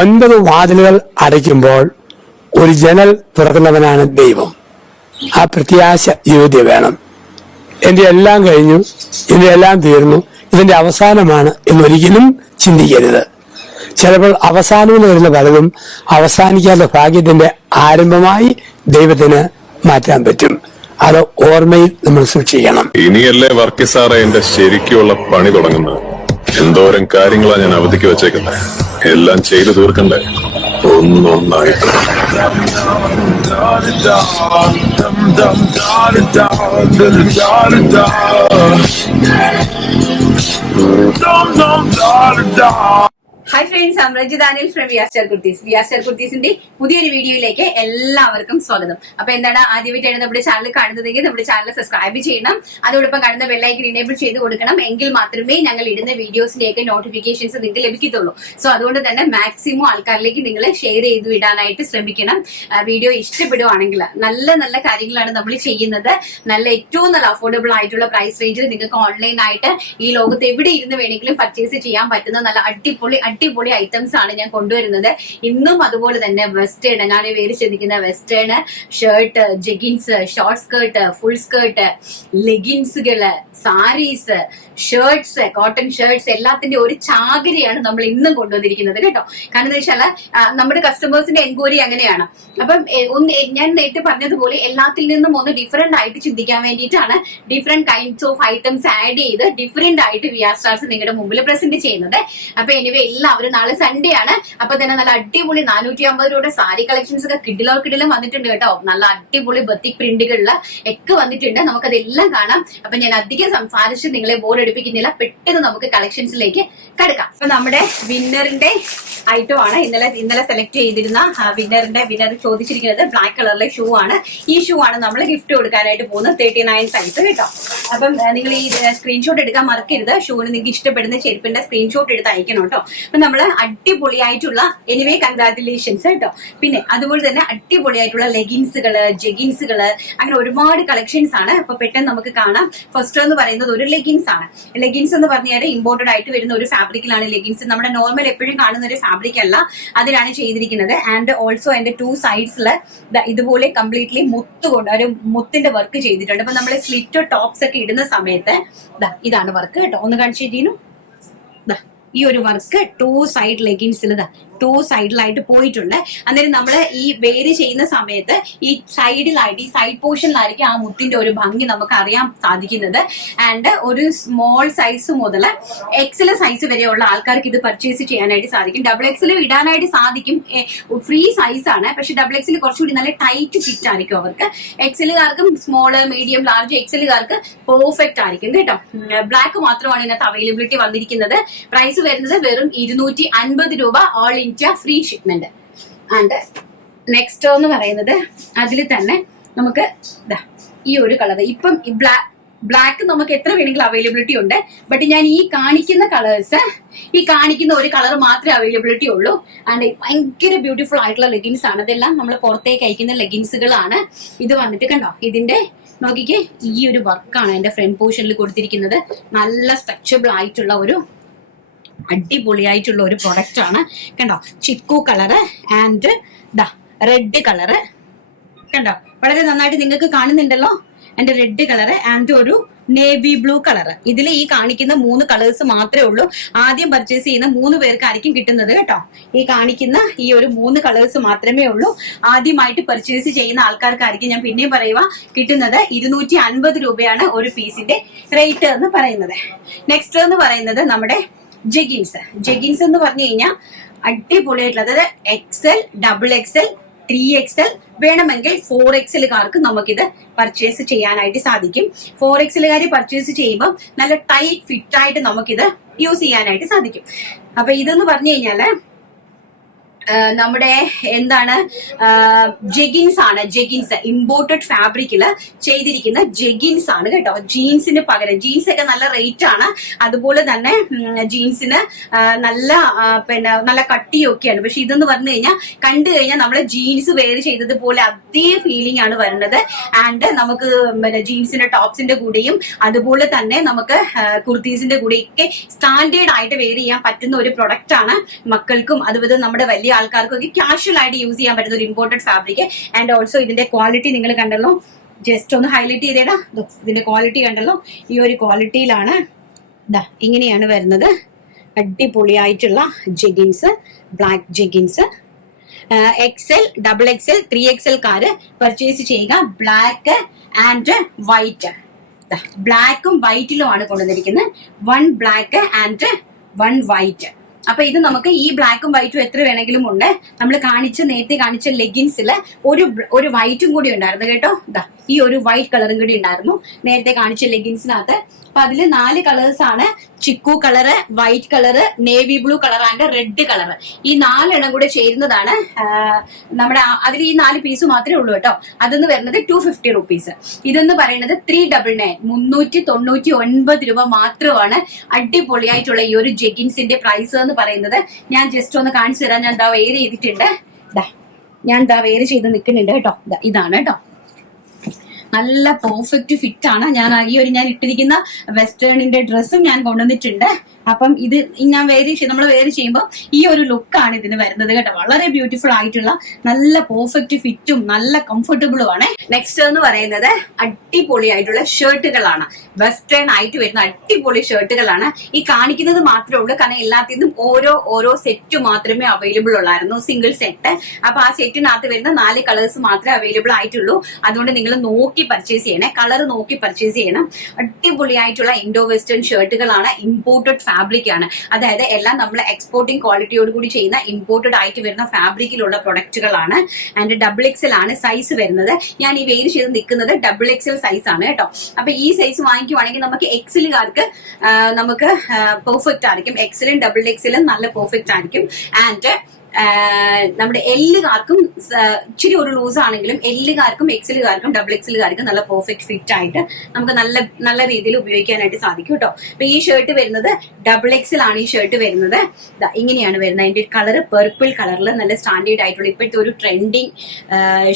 9 വാതിലുകൾ അടയ്ക്കുമ്പോൾ ഒരു ജനൽ തുറക്കുന്നവനാണ് ദൈവം. ആ പ്രത്യാശ ജീവിതത്തിൽ വേണം. എന്റെ എല്ലാം കഴിഞ്ഞു, എന്റെ എല്ലാം തീർന്നു, ഇതിന്റെ അവസാനമാണ് എന്നൊരിക്കലും ചിന്തിക്കരുത്. ചിലപ്പോൾ അവസാനം എന്ന് വരുന്ന പലതും അവസാനിക്കാത്ത ഭാഗ്യത്തിന്റെ ആരംഭമായി ദൈവത്തിന് മാറ്റാൻ പറ്റും. അത് ഓർമ്മയിൽ നമ്മൾ സൂക്ഷിക്കണം. ഇനിയല്ലേ വർക്കി സാറേ എന്റെ ശരിക്കുള്ള പണി തുടങ്ങുന്നത്. എന്തോരം കാര്യങ്ങളാ ഞാൻ അവധിക്ക് വെച്ചേക്കുന്നത്. എല്ലാം ചെയ്തു തീർക്കണ്ടേ ഒന്നൊന്നായിട്ട്. Hi friends, I am Ranjitha Anil from Viaster Kurtis. Viaster കുർത്തീസിന്റെ പുതിയൊരു വീഡിയോയിലേക്ക് എല്ലാവർക്കും സ്വാഗതം. അപ്പൊ എന്താണ്, ആദ്യമായിട്ടാണ് നമ്മുടെ ചാനൽ കാണുന്നതെങ്കിൽ നമ്മുടെ ചാനൽ സബ്സ്ക്രൈബ് ചെയ്യണം. അതോടൊപ്പം കാണുന്ന ബെല്ലൈക്കൻ ഇനേബിൾ ചെയ്ത് കൊടുക്കണം. എങ്കിൽ മാത്രമേ ഞങ്ങൾ ഇടുന്ന വീഡിയോസിന്റെയൊക്കെ നോട്ടിഫിക്കേഷൻസ് നിങ്ങൾക്ക് ലഭിക്കത്തുള്ളൂ. സോ അതുകൊണ്ട് തന്നെ മാക്സിമം ആൾക്കാരിലേക്ക് നിങ്ങൾ ഷെയർ ചെയ്ത് വിടാനായിട്ട് ശ്രമിക്കണം. വീഡിയോ ഇഷ്ടപ്പെടുവാണെങ്കിൽ നല്ല നല്ല കാര്യങ്ങളാണ് നമ്മൾ ചെയ്യുന്നത്. ഏറ്റവും നല്ല അഫോർഡബിൾ ആയിട്ടുള്ള പ്രൈസ് റേഞ്ചിൽ നിങ്ങൾക്ക് ഓൺലൈൻ ആയിട്ട് ഈ ലോകത്ത് എവിടെ ഇരുന്ന് വേണമെങ്കിലും പർച്ചേസ് ചെയ്യാൻ പറ്റുന്ന നല്ല അടിപൊളി ഐറ്റംസ് ആണ് ഞാൻ കൊണ്ടുവരുന്നത്. ഇന്നും അതുപോലെ തന്നെ വെസ്റ്റേൺ, ഞാൻ വേര് ചിന്തിക്കുന്ന western shirt, jeggings, short skirt, full skirt, ലെഗിൻസുകള്, സാരീസ്, ഷർട്ട്സ്, കോട്ടൺ ഷർട്ട്സ് എല്ലാത്തിന്റെ ഒരു ചാകരയാണ് നമ്മൾ ഇന്നും കൊണ്ടുവന്നിരിക്കുന്നത് കേട്ടോ. കാരണം എന്താ വെച്ചാൽ നമ്മുടെ കസ്റ്റമേഴ്സിന്റെ എൻക്വയറി അങ്ങനെയാണ്. അപ്പം ഞാൻ നേരത്തെ പറഞ്ഞതുപോലെ എല്ലാത്തിൽ നിന്നും ഒന്ന് ഡിഫറെന്റ് ആയിട്ട് ചിന്തിക്കാൻ വേണ്ടിയിട്ടാണ് different kinds of items add ചെയ്ത് ഡിഫറെന്റ് ആയിട്ട് വിയാ സ്റ്റാർസ് നിങ്ങളുടെ മുമ്പിൽ പ്രസന്റ് ചെയ്യുന്നത്. അപ്പൊ എനിവേ എല്ലാവരും നാളെ സൺഡേ ആണ്. അപ്പൊ തന്നെ നല്ല അടിപൊളി 450 രൂപയുടെ സാരി കളക്ഷൻസ് ഒക്കെ കിഡിലും വന്നിട്ടുണ്ട് കേട്ടോ. നല്ല അടിപൊളി ബത്തിക് പ്രിന്റുകളില് ഒക്കെ വന്നിട്ടുണ്ട്. നമുക്കതെല്ലാം കാണാം. അപ്പൊ ഞാൻ അധികം സംസാരിച്ച് നിങ്ങളെ ബോർ എടുപ്പിക്കുന്നില്ല. പെട്ടെന്ന് നമുക്ക് കളക്ഷൻസിലേക്ക് കടക്കാം. അപ്പൊ നമ്മുടെ വിന്നറിന്റെ ഐറ്റം ആണ് ഇന്നലെ സെലക്ട് ചെയ്തിരുന്ന വിന്നർ ചോദിച്ചിരിക്കുന്നത് ബ്ലാക്ക് കളറിലെ ഷൂ ആണ്. ഈ ഷൂ ആണ് നമ്മൾ ഗിഫ്റ്റ് കൊടുക്കാനായിട്ട് പോകുന്നത്. 39 സൈസ് കേട്ടോ. അപ്പം നിങ്ങൾ ഈ സ്ക്രീൻഷോട്ട് എടുക്കാൻ മറക്കരുത്. ഷൂവിന് നിങ്ങൾക്ക് ഇഷ്ടപ്പെടുന്ന ചെരുപ്പിന്റെ സ്ക്രീൻഷോട്ട് എടുത്ത് അയക്കണം കേട്ടോ. അപ്പൊ നമ്മള് അടിപൊളിയായിട്ടുള്ള എനിവേ കൺഗ്രാറ്റുലേഷൻസ് കേട്ടോ. പിന്നെ അതുപോലെ തന്നെ അടിപൊളിയായിട്ടുള്ള ലെഗിൻസുകള്, ജെഗിൻസുകള്, അങ്ങനെ ഒരുപാട് കളക്ഷൻസ് ആണ്. അപ്പൊ പെട്ടെന്ന് നമുക്ക് കാണാം. ഫസ്റ്റ് എന്ന് പറയുന്നത് ഒരു ലെഗിൻസ് ആണ്. ലെഗിൻസ് എന്ന് പറഞ്ഞാൽ ഇമ്പോർട്ടഡ് ആയിട്ട് വരുന്ന ഒരു ഫാബ്രിക്കിലാണ് ലെഗിൻസ്. നമ്മുടെ നോർമൽ എപ്പോഴും കാണുന്ന ഒരു ഫാബ്രിക് അല്ല, അതിലാണ് ചെയ്തിരിക്കുന്നത്. ആൻഡ് ഓൾസോ അതിന്റെ 2 സൈഡ്സില് ഇതുപോലെ കംപ്ലീറ്റ്ലി മുത്തുകൊണ്ട് ഒരു മുത്തിന്റെ വർക്ക് ചെയ്തിട്ടുണ്ട്. അപ്പൊ നമ്മൾ സ്ലിറ്റ് ടോപ്സ് ഒക്കെ ഇടുന്ന സമയത്ത് ഇതാണ് വർക്ക് കേട്ടോ. ഒന്ന് കാണിച്ചിരുന്നു ഈ ഒരു വർക്ക് 2 സൈഡ് ലെഗിൻസിൽ 2 സൈഡിലായിട്ട് പോയിട്ടുണ്ട്. അന്നേരം നമ്മൾ ഈ വേര് ചെയ്യുന്ന സമയത്ത് ഈ സൈഡിലായിട്ട് ഈ സൈഡ് പോർഷനിലായിരിക്കും ആ മുത്തിന്റെ ഒരു ഭംഗി നമുക്ക് അറിയാൻ സാധിക്കുന്നത്. ആൻഡ് ഒരു സ്മോൾ സൈസ് മുതൽ എക്സൽ സൈസ് വരെയുള്ള ആൾക്കാർക്ക് ഇത് പർച്ചേസ് ചെയ്യാനായിട്ട് സാധിക്കും. ഡബിൾ എക്സൽ ഇടാനായിട്ട് സാധിക്കും. ഫ്രീ സൈസ് ആണ്. പക്ഷെ ഡബിൾ എക്സൽ കുറച്ചുകൂടി നല്ല ടൈറ്റ് ഫിറ്റ് ആയിരിക്കും അവർക്ക്. എക്സലുകാർക്കും സ്മോള്, മീഡിയം, ലാർജ് എക്സലുകാർക്ക് പെർഫെക്റ്റ് ആയിരിക്കും കേട്ടോ. ബ്ലാക്ക് മാത്രമാണ് ഇതിനകത്ത് അവൈലബിലിറ്റി വന്നിരിക്കുന്നത്. പ്രൈസ് വരുന്നത് വെറും 250 രൂപ, all India free shipment. And next എന്ന് പറയുന്നത് അതിൽ തന്നെ നമുക്ക് ഈ ഒരു കളർ. ഇപ്പം ബ്ലാക്ക് നമുക്ക് എത്ര വേണമെങ്കിലും അവൈലബിലിറ്റി ഉണ്ട്. ബട്ട് ഞാൻ ഈ കാണിക്കുന്ന കളേഴ്സ്, ഈ കാണിക്കുന്ന ഒരു കളർ മാത്രമേ അവൈലബിലിറ്റി ഉള്ളൂ. ആൻഡ് ഭയങ്കര ബ്യൂട്ടിഫുൾ ആയിട്ടുള്ള ലെഗിൻസ് ആണ്. ഇതെല്ലാം നമ്മൾ പുറത്തേക്ക് അയക്കുന്ന ലെഗിൻസുകളാണ്. ഇത് വന്നിട്ട് കണ്ടോ, ഇതിന്റെ നോക്കിക്കേ, ഈ ഒരു വർക്കാണ് എന്റെ ഫ്രണ്ട് പോർഷനിൽ കൊടുത്തിരിക്കുന്നത്. നല്ല സ്ട്രെച്ചബിൾ ആയിട്ടുള്ള ഒരു അടിപൊളിയായിട്ടുള്ള ഒരു പ്രൊഡക്റ്റ് ആണ് കണ്ടോ. Chikoo colour and red colour കണ്ടോ, വളരെ നന്നായിട്ട് നിങ്ങൾക്ക് കാണുന്നുണ്ടല്ലോ. എന്റെ റെഡ് കളറ് ആൻഡ് ഒരു നേവി ബ്ലൂ കളറ്. ഇതിൽ ഈ കാണിക്കുന്ന 3 കളേഴ്സ് മാത്രമേ ഉള്ളൂ. ആദ്യം പർച്ചേസ് ചെയ്യുന്ന 3 പേർക്കായിരിക്കും കിട്ടുന്നത് കേട്ടോ. ഈ കാണിക്കുന്ന ഈ ഒരു 3 കളേഴ്സ് മാത്രമേ ഉള്ളൂ. ആദ്യമായിട്ട് പർച്ചേസ് ചെയ്യുന്ന ആൾക്കാർക്കായിരിക്കും, ഞാൻ പിന്നെയും പറയുക, കിട്ടുന്നത്. 250 രൂപയാണ് ഒരു പീസിന്റെ റേറ്റ് എന്ന് പറയുന്നത്. നെക്സ്റ്റ് എന്ന് പറയുന്നത് നമ്മുടെ ജെഗിൻസ് എന്ന് പറഞ്ഞു കഴിഞ്ഞാൽ അടിപൊളിയായിട്ടുള്ള, അതായത് എക്സൽ, ഡബിൾ എക്സൽ, 3XL വേണമെങ്കിൽ 4XLകാർക്ക് നമുക്കിത് പർച്ചേസ് ചെയ്യാനായിട്ട് സാധിക്കും. 4XLകാർ പർച്ചേസ് ചെയ്യുമ്പോൾ നല്ല ടൈറ്റ് ഫിറ്റ് ആയിട്ട് നമുക്കിത് യൂസ് ചെയ്യാനായിട്ട് സാധിക്കും. അപ്പൊ ഇതെന്ന് പറഞ്ഞു കഴിഞ്ഞാല് നമ്മുടെ എന്താണ് ജെഗിൻസ് ആണ്. ജെഗിൻസ് ഇമ്പോർട്ടഡ് ഫാബ്രിക്കില് ചെയ്തിരിക്കുന്ന ജെഗിൻസ് ആണ് കേട്ടോ. ജീൻസിന് പകരം ജീൻസ് ഒക്കെ നല്ല റേറ്റ് ആണ്. അതുപോലെ തന്നെ ജീൻസിന് നല്ല നല്ല കട്ടിയൊക്കെയാണ്. പക്ഷെ ഇതെന്ന് പറഞ്ഞു കഴിഞ്ഞാൽ കണ്ടു കഴിഞ്ഞാൽ നമ്മള് ജീൻസ് വെയർ ചെയ്തതുപോലെ അതേ ഫീലിംഗ് ആണ് വരുന്നത്. ആൻഡ് നമുക്ക് ജീൻസിന്റെ ടോപ്സിന്റെ കൂടെയും അതുപോലെ തന്നെ നമുക്ക് കുർത്തീസിന്റെ കൂടെയൊക്കെ സ്റ്റാൻഡേർഡ് ആയിട്ട് വെയർ ചെയ്യാൻ പറ്റുന്ന ഒരു പ്രൊഡക്റ്റ് ആണ്. മക്കൾക്കും അതുപോലെ നമ്മുടെ വലിയ ആൾക്കാർക്കൊക്കെ കാഷ്വൽ ആയിട്ട് യൂസ് ചെയ്യാൻ പറ്റുന്ന ഒരു ഇമ്പോർട്ടന്റ് ഫാബ്രിക്. ആൻഡ് ഓൾസോ ഇതിന്റെ ക്വാളിറ്റി നിങ്ങൾ കണ്ടല്ലോ, ജസ്റ്റ് ഒന്ന് ഹൈലൈറ്റ് ചെയ്തേടാ. ഇതിന്റെ ക്വാളിറ്റി കണ്ടല്ലോ, ഈ ഒരു ക്വാളിറ്റിയിലാണ് ഇങ്ങനെയാണ് വരുന്നത്. അടിപൊളിയായിട്ടുള്ള jeggings, black jeggings. XL, XXL, 3XL purchase ചെയ്യുക. ബ്ലാക്ക് ആൻഡ് വൈറ്റ്, ബ്ലാക്കും വൈറ്റിലുമാണ് കൊണ്ടുവന്നിരിക്കുന്നത്. 1 ബ്ലാക്ക് ആൻഡ് 1 വൈറ്റ്. അപ്പൊ ഇത് നമുക്ക് ഈ ബ്ലാക്കും വൈറ്റും എത്ര വേണമെങ്കിലും ഉണ്ട്. നമ്മൾ നേരത്തെ കാണിച്ച ലെഗിൻസിൽ ഒരു വൈറ്റും കൂടി ഉണ്ടായിരുന്നു കേട്ടോ. ഈ ഒരു വൈറ്റ് കളറും കൂടി ഉണ്ടായിരുന്നു നേരത്തെ കാണിച്ച ലെഗിൻസിനകത്ത്. അപ്പൊ അതില് 4 കളേഴ്സ് ആണ്. Chikoo colour, white colour, navy blue colour and red colour. ഈ 4 എണ്ണം കൂടെ ചേരുന്നതാണ് നമ്മുടെ. അതിൽ ഈ 4 പീസ് മാത്രമേ ഉള്ളൂ കേട്ടോ. അതെന്ന് വരുന്നത് 250 റുപ്പീസ്. ഇതെന്ന് പറയുന്നത് 399, 399 രൂപ മാത്രമാണ് അടിപൊളിയായിട്ടുള്ള ഈ ഒരു ജെഗിൻസിന്റെ പ്രൈസ് എന്ന് പറയുന്നത്. ഞാൻ ജസ്റ്റ് ഒന്ന് കാണിച്ചു തരാം. ഞാൻ വെയർ ചെയ്തിട്ടുണ്ട്. ഞാൻ വെയർ ചെയ്ത് നിൽക്കുന്നുണ്ട് കേട്ടോ. ഇതാണ് കേട്ടോ, നല്ല പെർഫെക്റ്റ് ഫിറ്റ് ആണ്. ഞാൻ ഞാൻ ഇട്ടിരിക്കുന്ന വെസ്റ്റേണിന്റെ ഡ്രസ്സും ഞാൻ കൊണ്ടുവന്നിട്ടുണ്ട്. അപ്പം ഇത് ഞാൻ നമ്മൾ വെയർ ചെയ്യുമ്പോൾ ഈ ഒരു ലുക്കാണ് ഇതിന് വരുന്നത് കേട്ടോ. വളരെ ബ്യൂട്ടിഫുൾ ആയിട്ടുള്ള നല്ല പെർഫെക്റ്റ് ഫിറ്റും നല്ല കംഫർട്ടബിളും ആണ്. നെക്സ്റ്റ് എന്ന് പറയുന്നത് അടിപൊളിയായിട്ടുള്ള ഷർട്ടുകളാണ്. വെസ്റ്റേൺ ആയിട്ട് വരുന്ന അടിപൊളി ഷർട്ടുകളാണ്. ഈ കാണിക്കുന്നത് മാത്രമേ ഉള്ളൂ, കാരണം എല്ലാത്തിനും ഓരോ സെറ്റ് മാത്രമേ അവൈലബിൾ ഉള്ളായിരുന്നു, സിംഗിൾ സെറ്റ്. അപ്പൊ ആ സെറ്റിനകത്ത് വരുന്ന 4 കളേഴ്സ് മാത്രമേ അവൈലബിൾ ആയിട്ടുള്ളൂ. അതുകൊണ്ട് നിങ്ങൾ നോക്കി പർച്ചേസ് ചെയ്യണേ, കളർ നോക്കി പർച്ചേസ് ചെയ്യണം. അടിപൊളിയായിട്ടുള്ള ഇൻഡോ വെസ്റ്റേൺ ഷർട്ടുകളാണ്. ഇമ്പോർട്ടഡ് ഫാബ്രിക് ആണ്. അതായത് എല്ലാം നമ്മൾ എക്സ്പോർട്ടിംഗ് ക്വാളിറ്റിയോട് കൂടി ചെയ്യുന്ന ഇമ്പോർട്ടഡ് ആയിട്ട് വരുന്ന ഫാബ്രിക്കിലുള്ള പ്രൊഡക്റ്റുകളാണ്. ആൻഡ് XXL ആണ് സൈസ് വരുന്നത്. ഞാൻ ഈ വെയർ ചെയ്ത് നിൽക്കുന്നത് XXL സൈസ് ആണ് കേട്ടോ. അപ്പൊ ഈ സൈസ് വാങ്ങിക്കുവാണെങ്കിൽ നമുക്ക് എക്സലുകാർക്ക് നമുക്ക് പെർഫെക്റ്റ് ആയിരിക്കും. XL XXL നല്ല പെർഫെക്റ്റ് ആയിരിക്കും. ആൻഡ് നമ്മുടെ എല്ലുകാർക്കും ഇച്ചിരി ഒരു ലൂസ് ആണെങ്കിലും എല്ലുകാർക്കും XLകാർക്കും XXLകാർക്കും നല്ല പെർഫെക്റ്റ് ഫിറ്റ് ആയിട്ട് നമുക്ക് നല്ല രീതിയിൽ ഉപയോഗിക്കാനായിട്ട് സാധിക്കും കേട്ടോ. അപ്പൊ ഈ ഷർട്ട് വരുന്നത് XXL ആണ്. ഈ ഷർട്ട് വരുന്നത് ഇങ്ങനെയാണ് വരുന്നത്. അതിന്റെ കളർ പർപ്പിൾ കളറിൽ നല്ല സ്റ്റാൻഡേർഡ് ആയിട്ടുള്ള ഇപ്പോഴത്തെ ഒരു ട്രെൻഡിങ്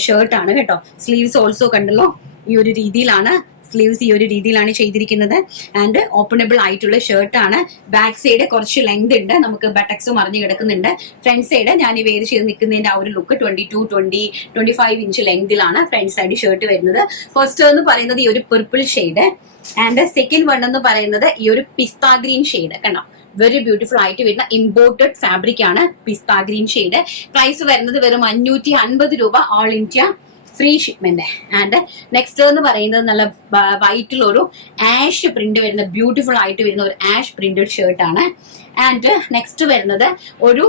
ഷർട്ടാണ് കേട്ടോ. സ്ലീവ്സ് ഓൾസോ കണ്ടല്ലോ, ഈ ഒരു രീതിയിലാണ് സ്ലീവ്സ് ഈ ഒരു രീതിയിലാണ് ചെയ്തിരിക്കുന്നത്. ആൻഡ് ഓപ്പണബിൾ ആയിട്ടുള്ള ഷർട്ടാണ്. ബാക്ക് സൈഡ് കുറച്ച് ലെങ്ത് ഉണ്ട്, നമുക്ക് ബട്ടക്സും മറിഞ്ഞു കിടക്കുന്നുണ്ട്. ഫ്രണ്ട് സൈഡ് ഞാൻ ഈ വെയർ ചെയ്ത് നിൽക്കുന്നതിന്റെ ആ ഒരു ലുക്ക് 22-25 ഇഞ്ച് ലെങ്തിലാണ് ഫ്രണ്ട് സൈഡ് ഷർട്ട് വരുന്നത്. ഫസ്റ്റ് എന്ന് പറയുന്നത് ഈ ഒരു purple shade. And second one എന്ന് പറയുന്നത് ഈ ഒരു പിസ്ത ഗ്രീൻ ഷെയ്ഡ്. കണ്ടോ, വെരി ബ്യൂട്ടിഫുൾ ആയിട്ട് വരുന്ന ഇമ്പോർട്ടഡ് ഫാബ്രിക് ആണ് പിസ്ത ഗ്രീൻ ഷെയ്ഡ്. പ്രൈസ് വരുന്നത് വെറും 550 രൂപ, all India free shipment. And next എന്ന് പറയുന്നത് നല്ല വൈറ്റിലൊരു ആഷ് പ്രിന്റ് വരുന്ന ബ്യൂട്ടിഫുൾ ആയിട്ട് വരുന്ന ഒരു ആഷ് പ്രിന്റഡ് ഷർട്ടാണ്. ആൻഡ് നെക്സ്റ്റ് വരുന്നത് ഒരു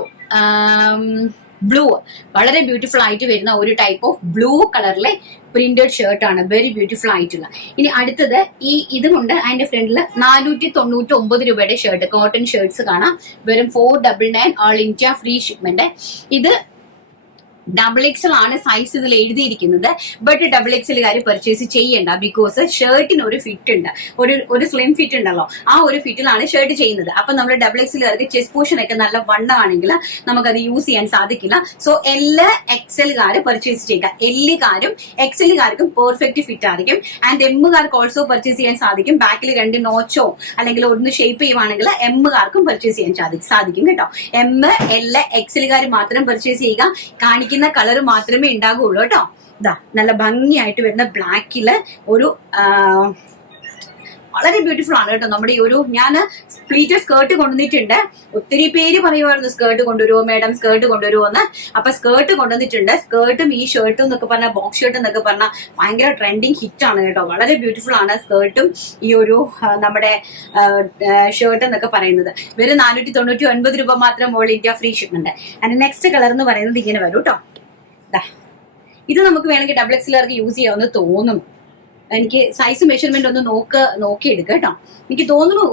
ബ്ലൂ, വളരെ ബ്യൂട്ടിഫുൾ ആയിട്ട് വരുന്ന ഒരു ടൈപ്പ് ഓഫ് ബ്ലൂ കളറിലെ പ്രിന്റഡ് ഷർട്ടാണ്. വെരി ബ്യൂട്ടിഫുൾ ആയിട്ടുള്ള. ഇനി അടുത്തത് ഇതുകൊണ്ട് അതിന്റെ ഫ്രണ്ടിൽ 499 രൂപയുടെ ഷർട്ട്, കോട്ടൺ ഷർട്ട്സ് കാണാം. വെറും 499, ഓൾ ഇന്ത്യ ഫ്രീ ഷിപ്മെന്റ്. ഇത് XXL ആണ് സൈസ് ഇതിൽ എഴുതിയിരിക്കുന്നത്. ബട്ട് XXLകാർ പർച്ചേസ് ചെയ്യണ്ട, ബിക്കോസ് ഷർട്ടിന് ഒരു ഫിറ്റ് ഉണ്ട്, ഒരു സ്ലിം ഫിറ്റ് ഉണ്ടല്ലോ, ആ ഒരു ഫിറ്റിലാണ് ഷർട്ട് ചെയ്യുന്നത്. അപ്പൊ നമ്മുടെ XXLകാർക്ക് ചെസ്റ്റ് പോർഷൻ ഒക്കെ നല്ല വണ്ണമാണെങ്കിൽ നമുക്കത് യൂസ് ചെയ്യാൻ സാധിക്കില്ല. സോ XLകാർ പർച്ചേസ് ചെയ്യുക. Lകാരും XLകാർക്കും പെർഫെക്റ്റ് ഫിറ്റ് ആയിരിക്കും. ആൻഡ് Mകാർക്ക് ഓൾസോ പർച്ചേസ് ചെയ്യാൻ സാധിക്കും. ബാക്കിൽ 2 നോച്ചോ അല്ലെങ്കിൽ ഒന്ന് ഷേപ്പ് ചെയ്യുവാണെങ്കിൽ Mകാർക്കും പർച്ചേസ് ചെയ്യാൻ സാധിക്കും കേട്ടോ. M, L, XLകാർ മാത്രം പർച്ചേസ് ചെയ്യുക. കാണിക്കുന്ന കളർ മാത്രമേ ഉണ്ടാകുള്ളൂ കേട്ടോ. നല്ല ഭംഗിയായിട്ട് വരുന്ന ബ്ലാക്കില് ഒരു വളരെ ബ്യൂട്ടിഫുൾ ആണ് കേട്ടോ. നമ്മുടെ ഈ ഒരു ഞാൻ പ്ലീറ്റഡ് സ്കേർട്ട് കൊണ്ടുവന്നിട്ടുണ്ട്. ഒത്തിരി പേര് പറയുമായിരുന്നു സ്കേർട്ട് കൊണ്ടുവരുമോ മേഡം, സ്കേർട്ട് കൊണ്ടുവരുമോ എന്ന്. അപ്പൊ സ്കേർട്ട് കൊണ്ടുവന്നിട്ടുണ്ട്. സ്കേർട്ടും ഈ ഷർട്ടും എന്നൊക്കെ പറഞ്ഞാൽ ബോക്സ് ഷർട്ട് എന്നൊക്കെ പറഞ്ഞാൽ ഭയങ്കര ട്രെൻഡിങ് ഹിറ്റ് ആണ് കേട്ടോ. വളരെ ബ്യൂട്ടിഫുൾ ആണ് സ്കേർട്ടും ഈ ഒരു നമ്മുടെ ഷർട്ട് എന്നൊക്കെ പറയുന്നത്. വെറും 499 രൂപ മാത്രം all India free shipment. And next colour എന്ന് പറയുന്നത് ഇങ്ങനെ വരും കേട്ടോ. ഇത് നമുക്ക് വേണമെങ്കിൽ XXLകാർക്ക് യൂസ് ചെയ്യാമെന്ന് തോന്നും. എനിക്ക് സൈസ് മെഷർമെന്റ് ഒന്ന് നോക്കിയെടുക്കുക കേട്ടോ. എനിക്ക് തോന്നുന്നു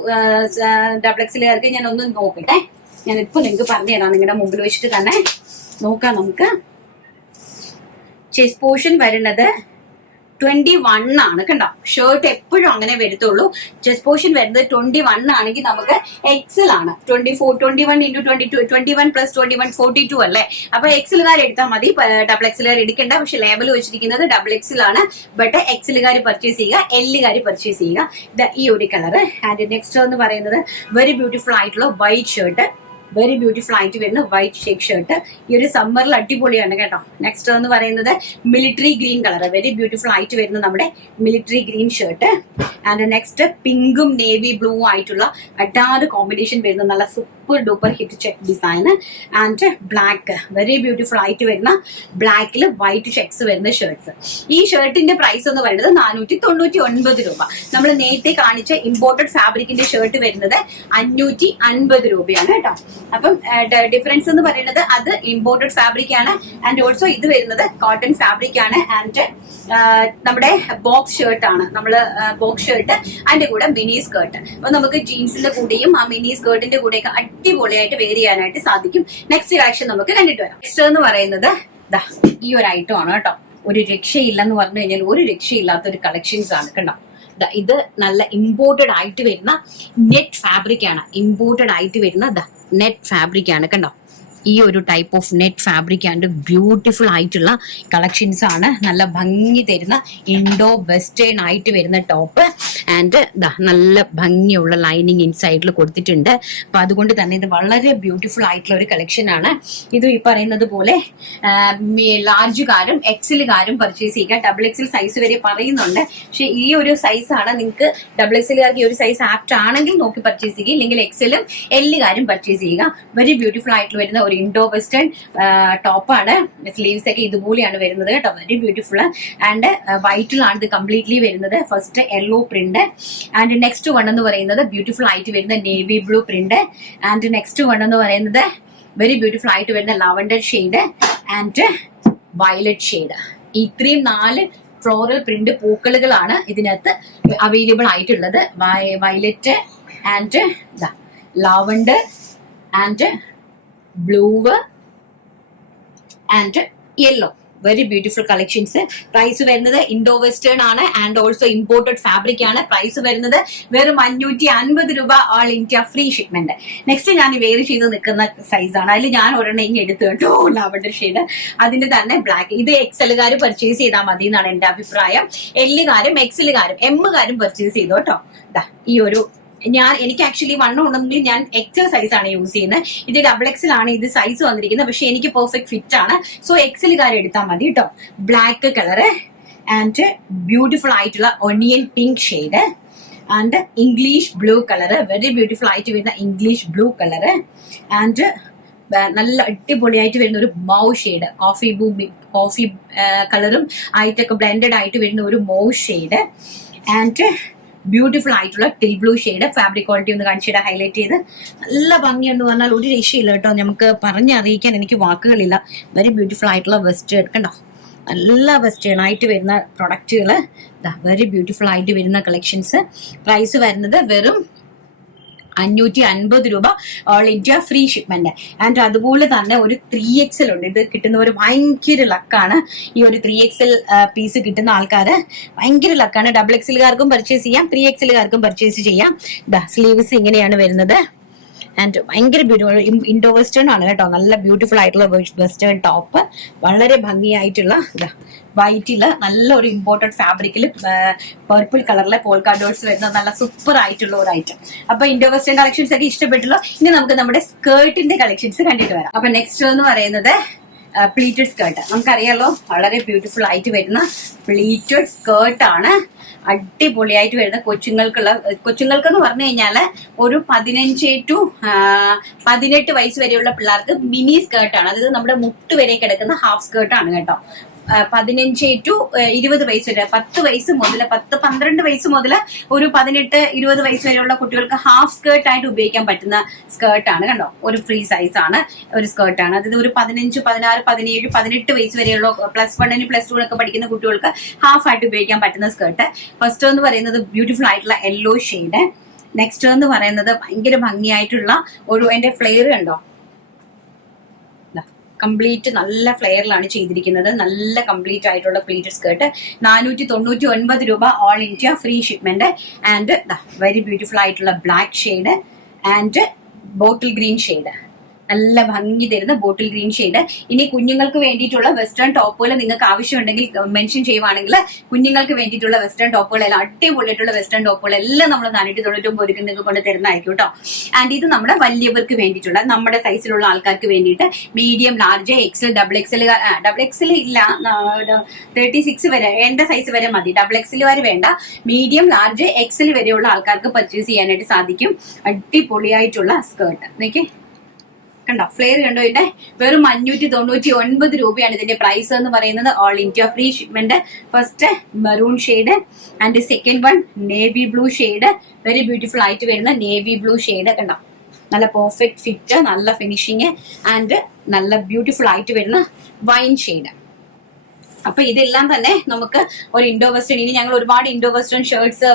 XXLകാർക്ക് ഞാൻ ഒന്ന് നോക്കട്ടെ. ഞാനിപ്പോ നിങ്ങൾക്ക് പറഞ്ഞു തരാം, നിങ്ങളുടെ മുമ്പിൽ വെച്ചിട്ട് തന്നെ നോക്കാം. നമുക്ക് ചെസ്റ്റ് പോർഷൻ വരുന്നത് 21 ആണ് കണ്ടോ. ഷർട്ട് എപ്പോഴും അങ്ങനെ വരത്തുള്ളൂ. ചെസ്റ്റ് പോർഷൻ വരുന്നത് 21 ആണെങ്കിൽ നമുക്ക് എക്സൽ ആണ്. 21 into 22, 21 plus 21 42 അല്ലേ. അപ്പൊ എക്സലുകാർ എടുത്താൽ മതി, ഡബിൾ എക്സലുകാർ എടുക്കണ്ട. പക്ഷെ ലേബൽ വെച്ചിരിക്കുന്നത് ഡബിൾ എക്സൽ ആണ്. ബട്ട് എക്സലുകാർ പർച്ചേസ് ചെയ്യുക, എല്ലുകാർ പർച്ചേസ് ചെയ്യുക. ഈ ഒരു കളർ. ആൻഡ് നെക്സ്റ്റ് എന്ന് പറയുന്നത് വെരി ബ്യൂട്ടിഫുൾ ആയിട്ടുള്ള വൈറ്റ് ഷർട്ട്, വെരി ബ്യൂട്ടിഫുൾ ആയിട്ട് വരുന്ന വൈറ്റ് ഷേക്ക് ഷർട്ട്. ഈ ഒരു സമ്മറിൽ അടിപൊളിയാണ് കേട്ടോ. നെക്സ്റ്റ് എന്ന് പറയുന്നത് military green colour, very beautiful ആയിട്ട് വരുന്ന നമ്മുടെ military green shirt. And next പിങ്കും നേവി ബ്ലൂ ആയിട്ടുള്ള അഡാറ് കോമ്പിനേഷൻ വരുന്ന നല്ല super duper hit check design. And black, very beautiful ആയിട്ട് വരുന്ന ബ്ലാക്കിൽ വൈറ്റ് ചെക്സ് വരുന്ന ഷർട്ട്സ്. ഈ ഷർട്ടിന്റെ പ്രൈസ് എന്ന് പറയുന്നത് 499 രൂപ. നമ്മൾ നേരത്തെ കാണിച്ച ഇമ്പോർട്ടഡ് ഫാബ്രിക്കിന്റെ ഷർട്ട് വരുന്നത് 550 രൂപയാണ് കേട്ടോ. അപ്പം ഡിഫറൻസ് എന്ന് പറയുന്നത് അത് ഇമ്പോർട്ടഡ് ഫാബ്രിക് ആണ്. ആൻഡ് ഓൾസോ ഇത് വരുന്നത് കോട്ടൺ ഫാബ്രിക് ആണ്. ആൻഡ് നമ്മുടെ ബോക്സ് ഷർട്ട് ആണ്, നമ്മള് ബോക്സ് ഷർട്ട് അതിന്റെ കൂടെ മിനി സ്കേർട്ട്. അപ്പൊ നമുക്ക് ജീൻസിന്റെ കൂടെയും ആ മിനി സ്കേർട്ടിന്റെ കൂടെയൊക്കെ അടിപൊളിയായിട്ട് വെയർ ചെയ്യാനായിട്ട് സാധിക്കും. നെക്സ്റ്റ് കളക്ഷൻ നമുക്ക് കണ്ടിട്ട് വരാം. നെക്സ്റ്റ് എന്ന് പറയുന്നത് ഈ ഒരു ഐറ്റം ആണ് കേട്ടോ. ഒരു രക്ഷയില്ലെന്ന് പറഞ്ഞു കഴിഞ്ഞാൽ ഒരു രക്ഷയില്ലാത്ത ഒരു കളക്ഷൻസ് ആണ് കണ്ടോ. ഇത് നല്ല ഇമ്പോർട്ടഡ് ആയിട്ട് വരുന്ന നെറ്റ് ഫാബ്രിക് ആണ്. ഇമ്പോർട്ടഡ് ആയിട്ട് വരുന്ന നെറ്റ് ഫാബ്രിക് ആണ് കണ്ടോ. ഈ ഒരു type of net fabric and beautiful ആയിട്ടുള്ള കളക്ഷൻസ് ആണ്. നല്ല ഭംഗി തരുന്ന ഇൻഡോ വെസ്റ്റേൺ ആയിട്ട് വരുന്ന ടോപ്പ്. ആൻഡ് നല്ല ഭംഗിയുള്ള ലൈനിങ് ഇൻസൈഡിൽ കൊടുത്തിട്ടുണ്ട്. അപ്പൊ അതുകൊണ്ട് തന്നെ ഇത് വളരെ ബ്യൂട്ടിഫുൾ ആയിട്ടുള്ള ഒരു കളക്ഷൻ ആണ്. ഇത് ഈ പറയുന്നത് പോലെ ലാർജുകാരും എക്സലുകാരും പർച്ചേസ് ചെയ്യുക. ഡബിൾ എക്സൽ സൈസ് വരെ പറയുന്നുണ്ട്. പക്ഷെ ഈ ഒരു സൈസ് ആണ് നിങ്ങൾക്ക് ഡബിൾ എക്സലുകാർക്ക് ഈ ഒരു സൈസ് ആപ്റ്റ് ആണെങ്കിൽ നോക്കി പർച്ചേസ് ചെയ്യുക. ഇല്ലെങ്കിൽ എക്സലും എല്ലുകാരും പർച്ചേസ് ചെയ്യുക. വെരി ബ്യൂട്ടിഫുൾ ആയിട്ട് വരുന്ന ഒരു ഇൻഡോ വെസ്റ്റേൺ ടോപ്പാണ്. സ്ലീവ്സ് ഒക്കെ ഇതുപോലെയാണ് വരുന്നത് കേട്ടോ. Very beautiful. ആൻഡ് വൈറ്റിലാണ് ഇത് കംപ്ലീറ്റ്ലി വരുന്നത്. First yellow print. And next one എന്ന് പറയുന്നത് ബ്യൂട്ടിഫുൾ ആയിട്ട് വരുന്ന navy blue print. And next one എന്ന് പറയുന്നത് വെരി ബ്യൂട്ടിഫുൾ ആയിട്ട് വരുന്ന lavender shade and violet shade. ഇത്രയും 4 ഫ്ലോറൽ പ്രിന്റ് പൂക്കളുകളാണ് ഇതിനകത്ത് അവൈലബിൾ ആയിട്ടുള്ളത്. Violet and lavender and blue and yellow. Very beautiful collections. Price വരുന്നത് ഇൻഡോ വെസ്റ്റേൺ ആണ്. ആൻഡ് ഓൾസോ ഇമ്പോർട്ടഡ് ഫാബ്രിക് ആണ്. പ്രൈസ് വരുന്നത് വെറും 550 രൂപ, all India free shipment. Next ഞാൻ വെയർ ചെയ്ത് നിൽക്കുന്ന സൈസ് ആണ്. അതിൽ ഞാൻ ഒരെണ്ണം ഇനി എടുത്തു കേട്ടോ, ലാവൻഡർ ഷെയ്ഡ്. അതിന്റെ തന്നെ ബ്ലാക്ക്. ഇത് എക്സലുകാർ പർച്ചേസ് ചെയ്താൽ മതി എന്നാണ് എന്റെ അഭിപ്രായം. എല്ലുകാരും എക്സലുകാരും എമ്മുകാരും പർച്ചേസ് ചെയ്തു കേട്ടോ. ഈ ഒരു എനിക്ക് ആക്ച്വലി വണ്ണം ഉണ്ടെങ്കിൽ ഞാൻ എക്സൽ സൈസ് ആണ് യൂസ് ചെയ്യുന്നത്. ഇത് ഡബിൾ എക്സൽ ആണ് ഇത് സൈസ് വന്നിരിക്കുന്നത്. പക്ഷെ എനിക്ക് പെർഫെക്റ്റ് ഫിറ്റ് ആണ്. സോ എക്സലുകാർ എടുത്താൽ മതി കേട്ടോ. ബ്ലാക്ക് കളറ് ആൻഡ് ബ്യൂട്ടിഫുൾ ആയിട്ടുള്ള onion pink shade and English blue colour. Very beautiful ആയിട്ട് വരുന്ന ഇംഗ്ലീഷ് ബ്ലൂ കളറ് ആൻഡ് നല്ല അടിപൊളിയായിട്ട് വരുന്ന ഒരു മൗ ഷെയ്ഡ്, കോഫി കളറും ആയിട്ടൊക്കെ ബ്ലെൻഡഡ് ആയിട്ട് വരുന്ന ഒരു മൗ ഷെയ്ഡ് ആൻഡ് ബ്യൂട്ടിഫുൾ ആയിട്ടുള്ള till blue shade. Fabric quality ഒന്ന് കാണിച്ചിട്ട് ഹൈലൈറ്റ് ചെയ്ത് നല്ല ഭംഗിയുണ്ട് പറഞ്ഞാൽ ഒരു രക്ഷയില്ല കേട്ടോ. നമുക്ക് പറഞ്ഞറിയിക്കാൻ എനിക്ക് വാക്കുകളില്ല. വെരി ബ്യൂട്ടിഫുൾ ആയിട്ടുള്ള വെസ്റ്റേൺ കണ്ടോ. നല്ല വെസ്റ്റേൺ ആയിട്ട് വരുന്ന പ്രൊഡക്റ്റുകൾ. വെരി ബ്യൂട്ടിഫുൾ ആയിട്ട് വരുന്ന കളക്ഷൻസ്. പ്രൈസ് വരുന്നത് വെറും 550 രൂപ, all India free shipment. And അതുപോലെ തന്നെ ഒരു 3XL ഉണ്ട്. ഇത് കിട്ടുന്നവർ ഭയങ്കര ലക്കാണ്. ഈ ഒരു 3XL പീസ് കിട്ടുന്ന ആൾക്കാര് ഭയങ്കര ലക്കാണ്. ഡബിൾ എക്സലുകാർക്കും പർച്ചേസ് ചെയ്യാം, 3XLകാർക്കും പർച്ചേസ് ചെയ്യാം. സ്ലീവ്സ് ഇങ്ങനെയാണ് വരുന്നത്. ആൻഡ് ഭയങ്കര ബ്യൂട്ടിഫുൾ ഇൻഡോ വെസ്റ്റേൺ ആണ് കേട്ടോ. നല്ല ബ്യൂട്ടിഫുൾ ആയിട്ടുള്ള വെസ്റ്റേൺ ടോപ്പ്. വളരെ ഭംഗിയായിട്ടുള്ള വൈറ്റില് നല്ലൊരു ഇമ്പോർട്ടഡ് ഫാബ്രിക്കിൽ പർപ്പിൾ കളറിലെ പോൾക്കാ ഡോട്ട്സ് വരുന്ന നല്ല സൂപ്പർ ആയിട്ടുള്ള ഒരു ഐറ്റം. അപ്പൊ ഇൻഡോ വെസ്റ്റേൺ കളക്ഷൻസ് ഒക്കെ ഇഷ്ടപ്പെട്ടല്ലോ. ഇനി നമുക്ക് നമ്മുടെ സ്കേർട്ടിന്റെ കളക്ഷൻസ് കണ്ടിട്ട് വരാം. അപ്പൊ നെക്സ്റ്റ് എന്ന് പറയുന്നത് പ്ലീറ്റഡ് സ്കേർട്ട്. നമുക്കറിയാലോ വളരെ ബ്യൂട്ടിഫുൾ ആയിട്ട് വരുന്ന പ്ലീറ്റഡ് സ്കേർട്ട് ആണ്. അടിപൊളിയായിട്ട് വരുന്ന കൊച്ചുങ്ങൾക്കെന്ന് പറഞ്ഞു കഴിഞ്ഞാല് ഒരു 15 to 18 വയസ്സ് വരെയുള്ള പിള്ളേർക്ക് മിനി സ്കേർട്ടാണ്. അതായത് നമ്മുടെ മുട്ട് വരെ കിടക്കുന്ന ഹാഫ് സ്കേർട്ടാണ് കേട്ടോ. 15 to 20 വയസ്സ് വരെ, 10 വയസ്സ് മുതൽ 10-12 വയസ്സ് മുതൽ ഒരു 18-20 വയസ്സ് വരെയുള്ള കുട്ടികൾക്ക് ഹാഫ് സ്കേർട്ട് ആയിട്ട് ഉപയോഗിക്കാൻ പറ്റുന്ന സ്കേർട്ടാണ് കണ്ടോ. ഒരു ഫ്രീ സൈസ് ആണ് ഒരു സ്കേർട്ടാണ്. അതായത് ഒരു 15, 16, 17, 18 വയസ്സ് വരെയുള്ള +1, +2 ഒക്കെ പഠിക്കുന്ന കുട്ടികൾക്ക് ഹാഫ് ആയിട്ട് ഉപയോഗിക്കാൻ പറ്റുന്ന സ്കേർട്ട്. ഫസ്റ്റ് എന്ന് പറയുന്നത് ബ്യൂട്ടിഫുൾ ആയിട്ടുള്ള യെല്ലോ ഷെയ്ഡ് നെക്സ്റ്റ് എന്ന് പറയുന്നത് ഭയങ്കര ഭംഗിയായിട്ടുള്ള ഒരു എന്റെ ഫ്ലെയർ കണ്ടോ, കംപ്ലീറ്റ് നല്ല ഫ്ലെയറിലാണ് ചെയ്തിരിക്കുന്നത്. നല്ല കംപ്ലീറ്റ് ആയിട്ടുള്ള പ്ലീറ്റഡ് സ്കേർട്ട് 499 രൂപ, all India free shipment. And very beautiful ആയിട്ടുള്ള black shade and bottle green shade, നല്ല ഭംഗി തരുന്ന ബോട്ടിൽ ഗ്രീൻ ഷെയ്ഡ്. ഇനി കുഞ്ഞുങ്ങൾക്ക് വേണ്ടിയിട്ടുള്ള വെസ്റ്റേൺ ടോപ്പുകൾ നിങ്ങൾക്ക് ആവശ്യമുണ്ടെങ്കിൽ മെൻഷൻ ചെയ്യുവാണെങ്കിൽ കുഞ്ഞുങ്ങൾക്ക് വേണ്ടിയിട്ടുള്ള വെസ്റ്റേൺ ടോപ്പുകൾ എല്ലാം അടിപൊളിയായിട്ടുള്ള വെസ്റ്റേൺ ടോപ്പുകൾ എല്ലാം നമ്മൾ 499 നിങ്ങൾക്ക് കൊണ്ട് തരുന്നതായിരിക്കും കേട്ടോ. ആൻഡ് ഇത് നമ്മുടെ വലിയവർക്ക് വേണ്ടിയിട്ടുള്ള നമ്മുടെ സൈസിലുള്ള ആൾക്കാർക്ക് വേണ്ടിയിട്ട് medium, large, XL, double XL ഇല്ല, 36 വരെ എന്റെ സൈസ് വരെ മതി. ഡബിൾ എക്സൽ വരെ വേണ്ട, മീഡിയം, ലാർജ്, എക്സൽ വരെയുള്ള ആൾക്കാർക്ക് പർച്ചേസ് ചെയ്യാനായിട്ട് സാധിക്കും. അടിപൊളിയായിട്ടുള്ള സ്കേർട്ട് നോക്കി കണ്ടോ, ഫ്ലെയർ കണ്ടോ. ഇതിന്റെ വെറും 599 രൂപയാണ് ഇതിന്റെ പ്രൈസ് എന്ന് പറയുന്നത്. All India free shipment. First maroon shade and second one navy blue shade, very beautiful ആയിട്ട് വരുന്ന നേവി ബ്ലൂ ഷെയ്ഡ് കണ്ടോ, നല്ല പെർഫെക്റ്റ് ഫിറ്റ്, നല്ല ഫിനിഷിങ് ആൻഡ് നല്ല ബ്യൂട്ടിഫുൾ ആയിട്ട് വരുന്ന വൈൻ ഷെയ്ഡ്. അപ്പൊ ഇതെല്ലാം തന്നെ നമുക്ക് ഒരു ഇൻഡോ വെസ്റ്റേൺ, ഇനി ഞങ്ങൾ ഒരുപാട് ഇൻഡോ വെസ്റ്റേൺ ഷർട്ട്സ്,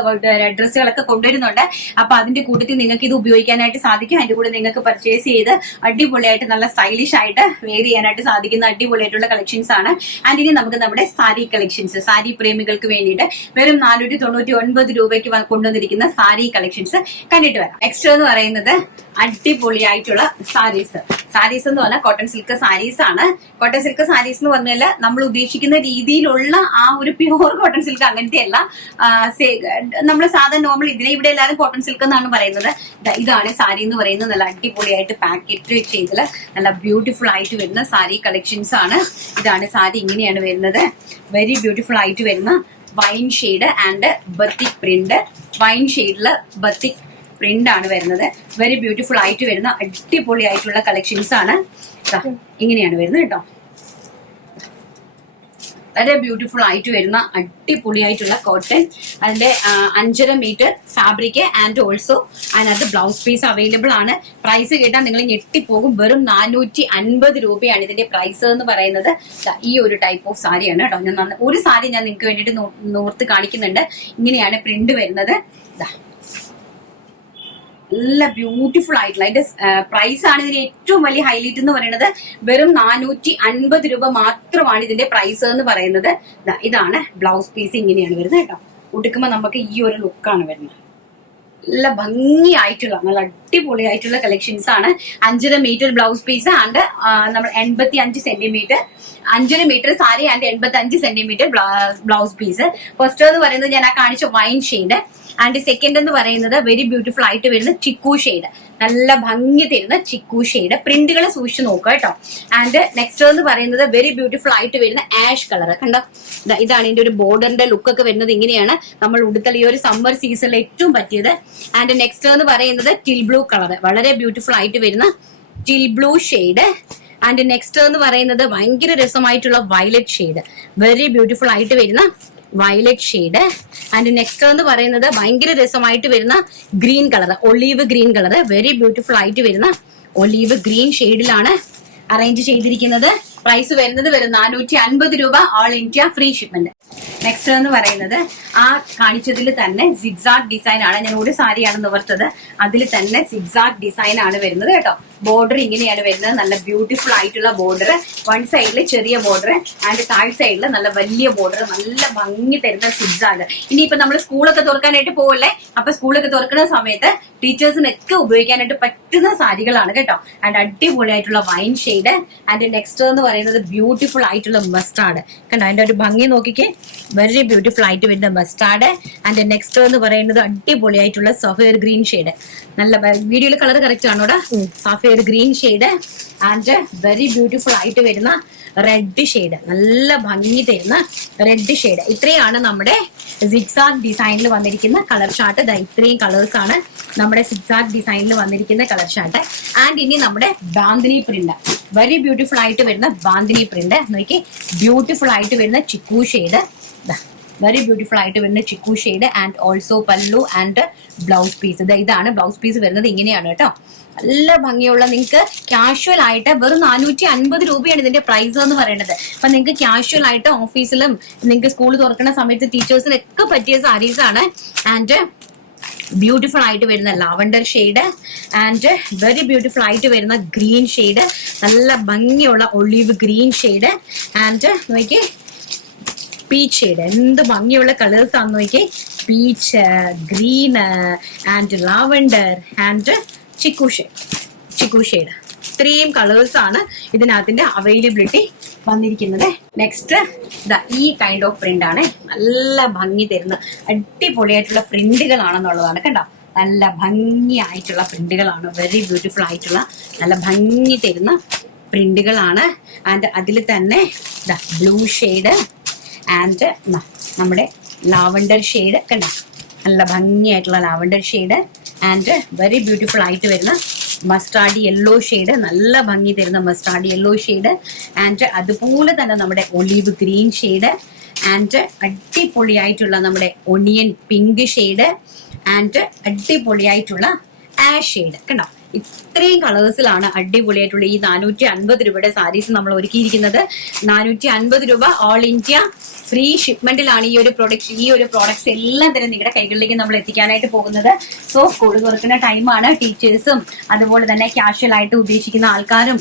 ഡ്രസ്സുകളൊക്കെ കൊണ്ടുവരുന്നുണ്ട്. അപ്പൊ അതിന്റെ കൂട്ടത്തിൽ നിങ്ങൾക്ക് ഇത് ഉപയോഗിക്കാനായിട്ട് സാധിക്കും. അതിന്റെ കൂടെ നിങ്ങൾക്ക് പർച്ചേസ് ചെയ്ത് അടിപൊളിയായിട്ട് നല്ല സ്റ്റൈലിഷ് ആയിട്ട് വെയർ ചെയ്യാനായിട്ട് സാധിക്കുന്ന അടിപൊളിയായിട്ടുള്ള കളക്ഷൻസ് ആണ്. ആൻഡ് ഇനി നമുക്ക് നമ്മുടെ സാരി കളക്ഷൻസ്, സാരി പ്രേമികൾക്ക് വേണ്ടിയിട്ട് വെറും 499 രൂപയ്ക്ക് കൊണ്ടുവന്നിരിക്കുന്ന സാരി കളക്ഷൻസ് കണ്ടിട്ട് വരാം. നെക്സ്റ്റ് എന്ന് പറയുന്നത് അടിപൊളിയായിട്ടുള്ള സാരീസ് എന്ന് പറഞ്ഞാൽ കോട്ടൺ സിൽക്ക് സാരീസ് ആണ്. കോട്ടൺ സിൽക്ക് സാരീസ് എന്ന് പറഞ്ഞാൽ നമ്മൾ ഉദ്ദേശിക്കുന്ന രീതിയിലുള്ള ആ ഒരു പ്യൂർ കോട്ടൺ സിൽക്ക് അങ്ങനത്തെ അല്ല. നമ്മൾ സാധാരണ നോർമൽ ഇവിടെ എല്ലാവരും കോട്ടൺ സിൽക്ക് എന്നാണ് പറയുന്നത്. ഇതാണ് സാരി എന്ന് പറയുന്നത്. നല്ല അടിപൊളിയായിട്ട് പാക്കറ്റ് ചെയ്തത് നല്ല ബ്യൂട്ടിഫുൾ ആയിട്ട് വരുന്ന സാരി കളക്ഷൻസ് ആണ്. ഇതാണ് സാരി, ഇങ്ങനെയാണ് വരുന്നത്. വെരി ബ്യൂട്ടിഫുൾ ആയിട്ട് വരുന്ന wine shade and batik print. Wine ഷെയ്ഡില് ബത്തിക് പ്രിന്റ് ആണ് വരുന്നത്. വെരി ബ്യൂട്ടിഫുൾ ആയിട്ട് വരുന്ന അടിപൊളി ആയിട്ടുള്ള കളക്ഷൻസ് ആണ്. ഇങ്ങനെയാണ് വരുന്നത് കേട്ടോ. വളരെ ബ്യൂട്ടിഫുൾ ആയിട്ട് വരുന്ന അടിപൊളിയായിട്ടുള്ള കോട്ടൺ. അതിന്റെ 5.5 മീറ്റർ ഫാബ്രിക് ആൻഡ് ഓൾസോ അതിനകത്ത് ബ്ലൗസ് പീസ് അവൈലബിൾ ആണ്. പ്രൈസ് കേട്ടാൽ നിങ്ങൾ ഞെട്ടിപ്പോകും. വെറും 450 രൂപയാണ് ഇതിന്റെ പ്രൈസ് എന്ന് പറയുന്നത്. ഈ ഒരു ടൈപ്പ് ഓഫ് സാരിയാണ് കേട്ടോ. ഞാൻ ഒരു സാരി ഞാൻ നിങ്ങൾക്ക് വേണ്ടിയിട്ട് നോർത്ത് കാണിക്കുന്നുണ്ട്. ഇങ്ങനെയാണ് പ്രിന്റ് വരുന്നത്. നല്ല ബ്യൂട്ടിഫുൾ ആയിട്ടുള്ള അതിന്റെ പ്രൈസ് ആണ് ഇതിന് ഏറ്റവും വലിയ ഹൈലൈറ്റ് എന്ന് പറയുന്നത്. വെറും 450 രൂപ മാത്രമാണ് ഇതിന്റെ പ്രൈസ് എന്ന് പറയുന്നത്. ഇതാണ് ബ്ലൗസ് പീസ്, ഇങ്ങനെയാണ് വരുന്നത് കേട്ടോ. ഉടുക്കുമ്പോ നമുക്ക് ഈ ഒരു ലുക്കാണ് വരുന്നത്. നല്ല ഭംഗിയായിട്ടുള്ള നല്ല അടിപൊളിയായിട്ടുള്ള കളക്ഷൻസ് ആണ്. 5.5 മീറ്റർ ബ്ലൗസ് പീസ് ആൻഡ് നമ്മൾ 85 centimetre 5.5 metre sari and 85 centimetre blouse piece. First എന്ന് പറയുന്നത് ഞാൻ ആ കാണിച്ച വൈൻ ഷെയ്ഡ് ആൻഡ് സെക്കൻഡ് എന്ന് പറയുന്നത് വെരി ബ്യൂട്ടിഫുൾ ആയിട്ട് വരുന്ന ചിക്കു ഷെയ്ഡ്. നല്ല ഭംഗി തരുന്ന ചിക്കു ഷെയ്ഡ്. പ്രിന്റുകൾ സൂക്ഷിച്ച് നോക്കുക കേട്ടോ. ആൻഡ് നെക്സ്റ്റ് എന്ന് പറയുന്നത് വെരി ബ്യൂട്ടിഫുൾ ആയിട്ട് വരുന്ന ആഷ് കളർ കണ്ടോ. ഇതാണ് ഇതിന്റെ ഒരു ബോർഡറിന്റെ ലുക്ക് ഒക്കെ വരുന്നത്. ഇങ്ങനെയാണ് നമ്മൾ ഉടുത്തൽ ഈ ഒരു സമ്മർ സീസണിൽ ഏറ്റവും പറ്റിയത്. ആൻഡ് നെക്സ്റ്റ് എന്ന് പറയുന്നത് ടിൽ ബ്ലൂ കളർ, വളരെ ബ്യൂട്ടിഫുൾ ആയിട്ട് വരുന്ന till blue shade. And next എന്ന് പറയുന്നത് ഭയങ്കര രസമായിട്ടുള്ള വയലറ്റ് ഷെയ്ഡ്, വെരി ബ്യൂട്ടിഫുൾ ആയിട്ട് വരുന്ന വയലറ്റ് ഷെയ്ഡ്. ആൻഡ് നെക്സ്റ്റ് എന്ന് പറയുന്നത് ഭയങ്കര രസമായിട്ട് വരുന്ന green colour, olive green colour, very beautiful ആയിട്ട് വരുന്ന ഒലീവ് ഗ്രീൻ ഷെയ്ഡിലാണ് അറേഞ്ച് ചെയ്തിരിക്കുന്നത്. പ്രൈസ് വരുന്നത് വെറും 450 രൂപ, all India free shipment. Next എന്ന് പറയുന്നത് ആ കാണിച്ചതിൽ തന്നെ സിഗ്സാഗ് ഡിസൈൻ ആണ്. ഞാൻ ഒരു സാരിയാണ് നിവർത്തത്, അതിൽ തന്നെ സിഗ്സാഗ് ഡിസൈൻ ആണ് വരുന്നത് കേട്ടോ. ബോർഡർ ഇങ്ങനെയാണ് വരുന്നത്. നല്ല ബ്യൂട്ടിഫുൾ ആയിട്ടുള്ള ബോർഡർ, വൺ സൈഡിൽ ചെറിയ ബോർഡർ ആൻഡ് താഴ് സൈഡിൽ നല്ല വലിയ ബോർഡർ, നല്ല ഭംഗി തരുന്ന സിഗ്സാഗ്. ഇനിയിപ്പോ നമ്മൾ സ്കൂളൊക്കെ തുറക്കാനായിട്ട് പോവല്ലേ, അപ്പൊ സ്കൂളൊക്കെ തുറക്കുന്ന സമയത്ത് ടീച്ചേഴ്സിനൊക്കെ ഉപയോഗിക്കാനായിട്ട് പറ്റുന്ന സാരികളാണ് കേട്ടോ. ആൻഡ് അടിപൊളിയായിട്ടുള്ള വൈൻ ഷെയ്ഡ്. ആൻഡ് നെക്സ്റ്റ് എന്ന് പറയുന്നത് ബ്യൂട്ടിഫുൾ ആയിട്ടുള്ള മസ്റ്റാർഡ് കണ്ടോ. അതിന്റെ ഒരു ഭംഗി നോക്കിക്കേ, വെരി ബ്യൂട്ടിഫുൾ ആയിട്ട് വരുന്ന മസ്റ്റാർഡ്. ആൻഡ് നെക്സ്റ്റ് എന്ന് പറയുന്നത് അടിപൊളിയായിട്ടുള്ള സഫയർ ഗ്രീൻ ഷെയ്ഡ്. നല്ല വീഡിയോയിൽ കളർ കറക്റ്റ് ആണോടാ, sapphire green shade. And very beautiful ആയിട്ട് വരുന്ന റെഡ് ഷെയ്ഡ്, നല്ല ഭംഗി തരുന്ന റെഡ് ഷെയ്ഡ്. ഇത്രയാണ് നമ്മുടെ സിഗ്സാഗ് ഡിസൈനിൽ വന്നിരിക്കുന്ന കളർ ഷാർട്ട്. ഇത്രയും കളേഴ്സ് ആണ് നമ്മുടെ സിഗ്സാഗ് ഡിസൈനിൽ വന്നിരിക്കുന്ന കളർ ഷാർട്ട്. ആൻഡ് ഇനി നമ്മുടെ ബാന്തിനി പ്രിന്റ്, വെരി ബ്യൂട്ടിഫുൾ ആയിട്ട് വരുന്ന ബാന്തിനി പ്രിന്റ് നോക്കി, ബ്യൂട്ടിഫുൾ ആയിട്ട് വരുന്ന ചിക്കു ഷെയ്ഡ്, വെരി ബ്യൂട്ടിഫുൾ ആയിട്ട് വരുന്ന ചിക്കു ഷെയ്ഡ്. ആൻഡ് ഓൾസോ പല്ലു ആൻഡ് ബ്ലൗസ് പീസ്. ഇതാണ് ബ്ലൗസ് പീസ് വരുന്നത്, ഇങ്ങനെയാണ് കേട്ടോ. നല്ല ഭംഗിയുള്ള, നിങ്ങൾക്ക് കാഷ്വൽ ആയിട്ട് വെറും 450 രൂപയാണ് ഇതിന്റെ പ്രൈസ് എന്ന് പറയുന്നത്. അപ്പൊ നിങ്ങൾക്ക് കാഷ്വൽ ആയിട്ട് ഓഫീസിലും നിങ്ങൾക്ക് സ്കൂൾ തുറക്കുന്ന സമയത്ത് ടീച്ചേഴ്സിനൊക്കെ പറ്റിയ സാരീസ് ആണ്. ആൻഡ് ബ്യൂട്ടിഫുൾ ആയിട്ട് വരുന്ന lavender shade and very beautiful ആയിട്ട് വരുന്ന ഗ്രീൻ ഷെയ്ഡ്, നല്ല ഭംഗിയുള്ള ഒളിവ് ഗ്രീൻ ഷെയ്ഡ് ആൻഡ് നോക്കിയേ പീച്ച് ഷെയ്ഡ്. എന്ത് ഭംഗിയുള്ള കളേഴ്സ് ആണെന്ന് നോക്കിയേ. Peach, green and lavender and chikoo shade. ഇത്രയും കളേഴ്സ് ആണ് ഇതിനകത്തിന്റെ അവൈലബിലിറ്റി വന്നിരിക്കുന്നത്. നെക്സ്റ്റ് ഈ കൈൻഡ് ഓഫ് പ്രിന്റ് ആണ്. നല്ല ഭംഗി തരുന്ന അടിപൊളിയായിട്ടുള്ള പ്രിന്റുകളാണെന്നുള്ളതാണ്. കണ്ടോ, നല്ല ഭംഗിയായിട്ടുള്ള പ്രിന്റുകളാണ്. വെരി ബ്യൂട്ടിഫുൾ ആയിട്ടുള്ള നല്ല ഭംഗി തരുന്ന പ്രിന്റുകളാണ്. ആൻഡ് അതിൽ തന്നെ ബ്ലൂ ഷെയ്ഡ് ആൻഡ് നമ്മുടെ ലാവണ്ടർ ഷെയ്ഡ്. കണ്ടോ, നല്ല ഭംഗിയായിട്ടുള്ള lavender shade and very beautiful ആയിട്ട് വരുന്ന മസ്റ്റാർഡ് യെല്ലോ ഷെയ്ഡ്, നല്ല ഭംഗി തരുന്ന മസ്റ്റാർഡ് യെല്ലോ ഷെയ്ഡ് ആൻഡ് അതുപോലെ തന്നെ നമ്മുടെ ഒലിവ് ഗ്രീൻ ഷെയ്ഡ് ആൻഡ് അടിപൊളിയായിട്ടുള്ള നമ്മുടെ ഒണിയൻ പിങ്ക് ഷെയ്ഡ് ആൻഡ് അടിപൊളിയായിട്ടുള്ള ആഷ് ഷെയ്ഡ്. കണ്ടോ, ഇത്രയും കളേഴ്സിലാണ് അടിപൊളിയായിട്ടുള്ള ഈ 450 രൂപയുടെ സാരീസ് നമ്മൾ ഒരുക്കിയിരിക്കുന്നത്. 450 രൂപ ഓൾ ഇന്ത്യ ഫ്രീ ഷിപ്മെന്റിലാണ് ഈ ഒരു പ്രോഡക്ട്സ് എല്ലാം തന്നെ നിങ്ങളുടെ കൈകളിലേക്ക് നമ്മൾ എത്തിക്കാനായിട്ട് പോകുന്നത്. സോ സ്കൂൾ തുറക്കുന്ന ടൈമാണ്. ടീച്ചേഴ്സും അതുപോലെ തന്നെ കാഷ്വൽ ആയിട്ട് ഉദ്ദേശിക്കുന്ന ആൾക്കാരും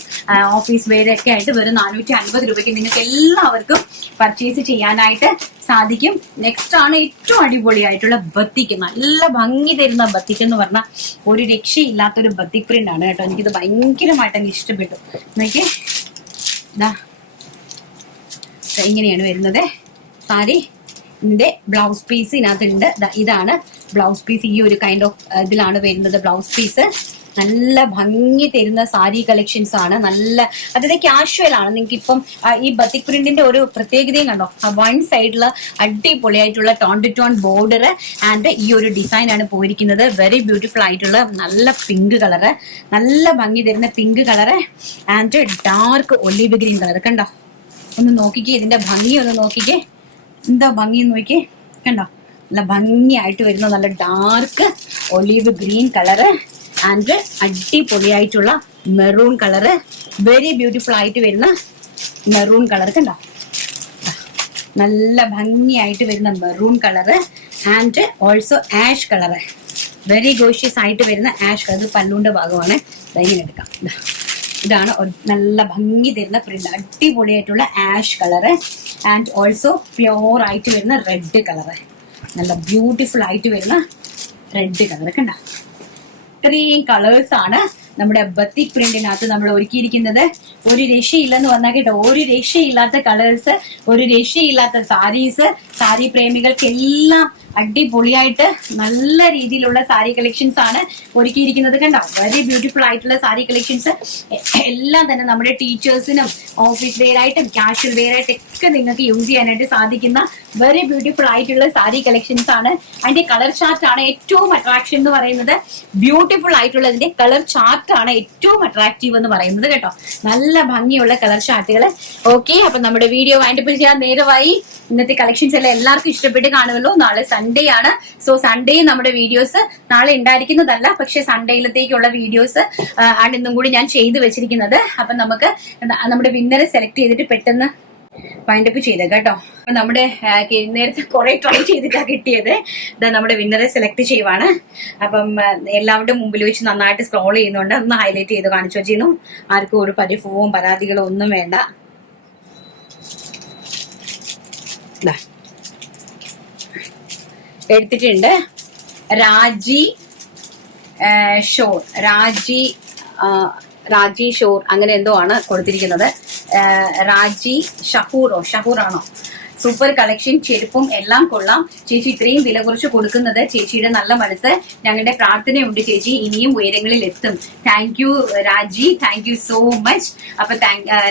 ഓഫീസ് വെയർ ഒക്കെ ആയിട്ട് വെറും 450 രൂപയ്ക്ക് നിങ്ങൾക്ക് എല്ലാവർക്കും പർച്ചേസ് ചെയ്യാനായിട്ട് സാധിക്കും. നെക്സ്റ്റ് ആണ് ഏറ്റവും അടിപൊളിയായിട്ടുള്ള ബത്തിക്ക്. നല്ല ഭംഗി തരുന്ന ബത്തിക്ക് എന്ന് പറഞ്ഞാൽ ഒരു രക്ഷയില്ലാത്തൊരു ബത്തിക് പ്രിന്റ് ആണ് കേട്ടോ. എനിക്കിത് ഭയങ്കരമായിട്ട് അങ്ങ് ഇഷ്ടപ്പെട്ടു. നോക്കി, ഇങ്ങനെയാണ് വരുന്നത് സാരി. ഇതിന്റെ ബ്ലൗസ് പീസ് ഇതിനകത്തുണ്ട്. ഇതാണ് ബ്ലൗസ് പീസ്. ഈ ഒരു കൈൻഡ് ഓഫ് ഇതിലാണ് വരുന്നത് ബ്ലൗസ് പീസ്. നല്ല ഭംഗി തരുന്ന സാരി കളക്ഷൻസ് ആണ്. നല്ല അതായത് കാഷ്വൽ ആണ്. നിങ്ങൾക്ക് ഇപ്പം ഈ ബത്തിക് പ്രിന്റിന്റെ ഒരു പ്രത്യേകതയും കണ്ടോ, വൺ സൈഡില് അടിപൊളിയായിട്ടുള്ള tone to tone border and ഈ ഒരു ഡിസൈൻ ആണ് പോയിരിക്കുന്നത്. വെരി ബ്യൂട്ടിഫുൾ ആയിട്ടുള്ള നല്ല പിങ്ക് കളറ്, നല്ല ഭംഗി തരുന്ന pink colour and dark olive green colour. കണ്ടോ, ഒന്ന് നോക്കിക്കേ, ഇതിന്റെ ഭംഗി ഒന്ന് നോക്കിക്കേ, എന്താ ഭംഗി നോക്കിക്കേ. കണ്ടോ, നല്ല ഭംഗിയായിട്ട് വരുന്ന നല്ല dark olive green colour and അടിപൊളിയായിട്ടുള്ള മെറൂൺ കളറ്. വെരി ബ്യൂട്ടിഫുൾ ആയിട്ട് വരുന്ന മെറൂൺ കളർ. കണ്ടോ, നല്ല ഭംഗിയായിട്ട് വരുന്ന maroon colour and also ash colour. Very gorgeous ആയിട്ട് വരുന്ന ആഷ് കളർ. പല്ലുണ്ട ഭാഗമാണ്. ഇങ്ങനെ എടുക്കാം. ഇതാണ് നല്ല ഭംഗി തരുന്ന പ്രിന്റ്. അടിപൊളിയായിട്ടുള്ള ash colour and also pure ആയിട്ട് വരുന്ന റെഡ് കളറ്. നല്ല ബ്യൂട്ടിഫുൾ ആയിട്ട് വരുന്ന റെഡ് കളർ. കണ്ടോ, ഇത്രയും കളേഴ്സ് ആണ് നമ്മുടെ ബത്തിക് പ്രിന്റിനകത്ത് നമ്മൾ ഒരുക്കിയിരിക്കുന്നത്. ഒരു രക്ഷയില്ലെന്ന് വന്നാൽ കേട്ടോ, ഒരു രക്ഷയില്ലാത്ത കളേഴ്സ്, ഒരു രക്ഷയില്ലാത്ത സാരീസ്. സാരി പ്രേമികൾക്കെല്ലാം അടിപൊളിയായിട്ട് നല്ല രീതിയിലുള്ള സാരി കളക്ഷൻസ് ആണ് ഒരുക്കിയിരിക്കുന്നത്. കണ്ടോ, വെരി ബ്യൂട്ടിഫുൾ ആയിട്ടുള്ള സാരി കളക്ഷൻസ് എല്ലാം തന്നെ നമ്മുടെ ടീച്ചേഴ്സിനും ഓഫീസ് വെയർ ആയിട്ടും കാഷ്വൽ വെയർ ആയിട്ടൊക്കെ നിങ്ങൾക്ക് യൂസ് ചെയ്യാനായിട്ട് സാധിക്കുന്ന വെരി ബ്യൂട്ടിഫുൾ ആയിട്ടുള്ള സാരി കളക്ഷൻസ് ആണ്. അതിന്റെ കളർ ചാർട്ട് ആണ് ഏറ്റവും അട്രാക്ഷൻ എന്ന് പറയുന്നത്. ബ്യൂട്ടിഫുൾ ആയിട്ടുള്ളതിന്റെ കളർ ചാർട്ട് ആണ് ഏറ്റവും അട്രാക്റ്റീവ് എന്ന് പറയുന്നത് കേട്ടോ. നല്ല ഭംഗിയുള്ള കളർ ചാർട്ടുകൾ. ഓക്കെ, അപ്പൊ നമ്മുടെ വീഡിയോ വൈൻഡപ്പ് ചെയ്യാൻ നേരമായി. ഇന്നത്തെ കളക്ഷൻസ് എല്ലാം എല്ലാവർക്കും ഇഷ്ടപ്പെട്ട് കാണുമല്ലോ. നാളെ സൺഡേ ആണ്. സോ സൺഡേ നമ്മുടെ വീഡിയോസ് നാളെ ഉണ്ടായിരിക്കുന്നതല്ല, പക്ഷെ സൺഡേയിലത്തേക്കുള്ള വീഡിയോസ് ആണ് ഇന്നും കൂടി ഞാൻ ചെയ്തു വെച്ചിരിക്കുന്നത്. അപ്പൊ നമുക്ക് നമ്മുടെ വിന്നറെ സെലക്ട് ചെയ്തിട്ട് പെട്ടെന്ന് വൈൻഡപ്പ് ചെയ്തേക്കാം കേട്ടോ. നമ്മുടെ നേരത്തെ കുറെ ട്രൈ ചെയ്തിട്ടാണ് കിട്ടിയത്. ഇതാ നമ്മുടെ വിന്നറെ സെലക്ട് ചെയ്യുവാണ്. അപ്പം എല്ലാവരുടെ മുമ്പിൽ വെച്ച് നന്നായിട്ട് സ്ക്രോൾ ചെയ്യുന്നുണ്ട്. ഒന്ന് ഹൈലൈറ്റ് ചെയ്ത് കാണിച്ചു വെച്ചിരുന്നു. ആർക്കും ഒരു പരിഭവവും പരാതികളോ ഒന്നും വേണ്ട. എടുത്തിട്ടുണ്ട്. രാജി ഷോർ, രാജി ഷോർ അങ്ങനെ എന്തോ ആണ് കൊടുത്തിരിക്കുന്നത്. രാജി ഷഹൂറാണോ? സൂപ്പർ കളക്ഷൻ, ചെരുപ്പും എല്ലാം കൊള്ളാം ചേച്ചി. ഇത്രയും വില കുറച്ച് കൊടുക്കുന്നത് ചേച്ചിയുടെ നല്ല മനസ്സ്. ഞങ്ങളുടെ പ്രാർത്ഥനയുണ്ട് ചേച്ചി ഇനിയും ഉയരങ്ങളിൽ എത്തും. താങ്ക് യു രാജി, താങ്ക് യു സോ മച്ച്. അപ്പൊ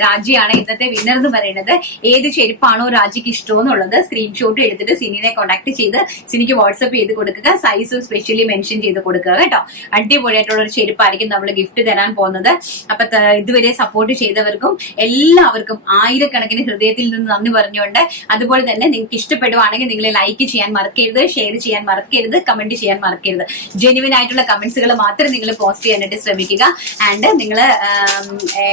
രാജിയാണ് ഇന്നത്തെ വിന്നർ എന്ന് പറയുന്നത്. ഏത് ചെരുപ്പാണോ രാജിക്ക് ഇഷ്ടമെന്നുള്ളത് സ്ക്രീൻഷോട്ട് എടുത്തിട്ട് സിനിനെ കോൺടാക്ട് ചെയ്ത് സിനിക്ക് വാട്സ്ആപ്പ് ചെയ്ത് കൊടുക്കുക. സൈസും സ്പെഷ്യലി മെൻഷൻ ചെയ്ത് കൊടുക്കുക കേട്ടോ. അടിപൊളിയായിട്ടുള്ള ഒരു ചെരുപ്പായിരിക്കും നമ്മൾ ഗിഫ്റ്റ് തരാൻ പോകുന്നത്. അപ്പൊ ഇതുവരെ സപ്പോർട്ട് ചെയ്തവർക്കും എല്ലാവർക്കും ആയിരക്കണക്കിന് ഹൃദയത്തിൽ നിന്ന് നന്ദി പറഞ്ഞുകൊണ്ട്, അതുപോലെ തന്നെ നിങ്ങൾക്ക് ഇഷ്ടപ്പെടുവാണെങ്കിൽ നിങ്ങൾ ലൈക്ക് ചെയ്യാൻ മറക്കരുത്, ഷെയർ ചെയ്യാൻ മറക്കരുത്, കമന്റ് ചെയ്യാൻ മറക്കരുത്. ജെന്യുവൻ ആയിട്ടുള്ള കമന്റ്സുകൾ മാത്രം നിങ്ങൾ പോസ്റ്റ് ചെയ്യാനായിട്ട് ശ്രമിക്കുക. ആൻഡ് നിങ്ങൾ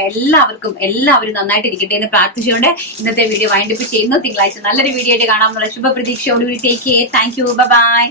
എല്ലാവരും നന്നായിട്ട് ഇരിക്കട്ടെ എന്ന് പ്രാർത്ഥിച്ചുകൊണ്ട് ഇന്നത്തെ വീഡിയോ വൈൻഡപ്പ് ചെയ്യുന്നു. തിങ്കളാഴ്ച നല്ലൊരു വീഡിയോ ആയിട്ട് കാണാമെന്നുള്ള ശുഭപ്രതീക്ഷയോടുകൂടി take care. Thank you, by.